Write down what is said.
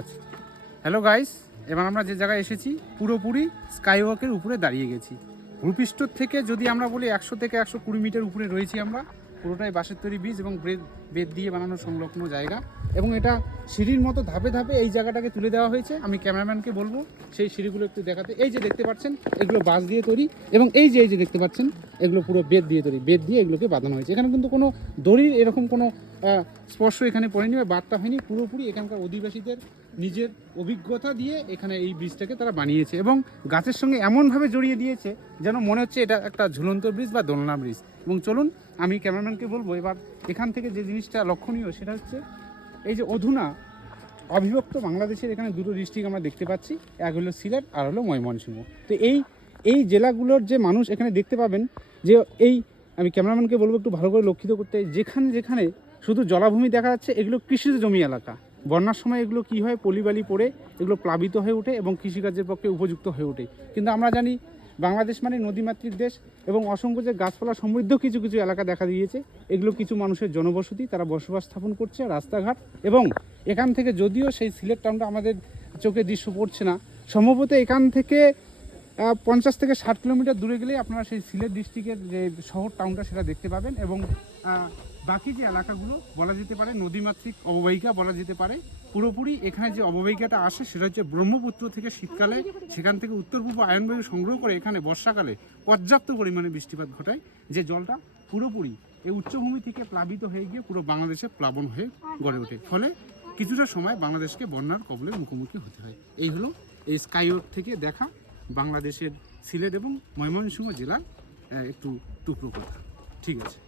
আচ্ছা, hello guys, এবার আমরা যে জায়গায় এসেছি পুরোপুরি স্কাইওয়াকের উপরে দাঁড়িয়ে গেছি। ভূপৃষ্ঠ থেকে যদি আমরা বলি 100 থেকে 120 মিটার উপরে রয়েছি আমরা। পুরোটাই বাঁশের তৈরি ব্রিজ এবং বেত দিয়ে বানানো সংলগ্ন জায়গা, এবং এটা সিঁড়ির মতো ধাপে ধাপে এই জায়গাটাকে তুলে দেওয়া হয়েছে। আমি ক্যামেরাম্যানকে বলবো সেই সিঁড়িগুলো একটু দেখাতে। এই যে দেখতে পাচ্ছেন এগুলো বাঁশ দিয়ে তৈরি, এবং এই যে দেখতে পাচ্ছেন এগুলো পুরো বেত দিয়ে তৈরি। বেত দিয়ে এগুলোকে বাঁধানো হয়েছে। এখানে কিন্তু কোনো দড়ির এরকম কোনো স্পর্শ এখানে পড়েনি বা বার্তা হয়নি। পুরোপুরি এখানকার অধিবাসীদের নিজের অভিজ্ঞতা দিয়ে এখানে এই ব্রিজটাকে তারা বানিয়েছে, এবং গাছের সঙ্গে এমনভাবে জড়িয়ে দিয়েছে যেন মনে হচ্ছে এটা একটা ঝুলন্ত ব্রিজ বা দোলনা ব্রিজ। এবং চলুন, আমি ক্যামেরাম্যানকে বলবো এবার এখান থেকে যে জিনিসটা লক্ষণীয় সেটা হচ্ছে এই যে অধুনা অবিভক্ত বাংলাদেশের এখানে দুটো ডিস্ট্রিক্ট আমরা দেখতে পাচ্ছি, এক হলো সিলেট আর হলো ময়মনসিংহ। তো এই জেলাগুলোর যে মানুষ এখানে দেখতে পাবেন যে আমি ক্যামেরাম্যানকে বলবো একটু ভালো করে লক্ষিত করতে, যেখানে শুধু জলাভূমি দেখা যাচ্ছে এগুলো কৃষিজ জমি এলাকা। বন্যার সময় এগুলো কি হয়, পলিবালি পড়ে এগুলো প্লাবিত হয়ে ওঠে এবং কৃষিকাজের পক্ষে উপযুক্ত হয়ে ওঠে। কিন্তু আমরা জানি বাংলাদেশ মানে নদীমাতৃক দেশ, এবং অসংখ্য যে গাছপালা সমৃদ্ধ কিছু কিছু এলাকা দেখা দিয়েছে। এগুলো কিছু মানুষের জনবসতি, তারা বসবাস স্থাপন করছে, রাস্তাঘাট। এবং এখান থেকে যদিও সেই সিলেট টাউনটা আমাদের চোখে দৃশ্য পড়ছে না, সম্ভবত এখান থেকে 50 থেকে 60 কিলোমিটার দূরে গেলেই আপনারা সেই সিলেট ডিস্ট্রিক্টের যে শহর টাউনটা সেটা দেখতে পাবেন। এবং বাকি যে এলাকাগুলো বলা যেতে পারে নদীমাতৃক অববাহিকা বলা যেতে পারে। পুরোপুরি এখানে যে অববাহিকাটা আসে সেটা হচ্ছে ব্রহ্মপুত্র থেকে শীতকালে সেখান থেকে উত্তর পূর্ব আয়নবায়ু সংগ্রহ করে এখানে বর্ষাকালে পর্যাপ্ত পরিমাণে বৃষ্টিপাত ঘটায়, যে জলটা পুরোপুরি এই উচ্চভূমি থেকে প্লাবিত হয়ে গিয়ে পুরো বাংলাদেশে প্লাবন হয়ে গড়ে ওঠে। ফলে কিছুটা সময় বাংলাদেশকে বন্যার কবলের মুখোমুখি হতে হয়। এই হলো এই স্কাইওয়াক থেকে দেখা বাংলাদেশের সিলেট এবং ময়মনসিংহ জেলার একটু টুকরো কথা। ঠিক আছে।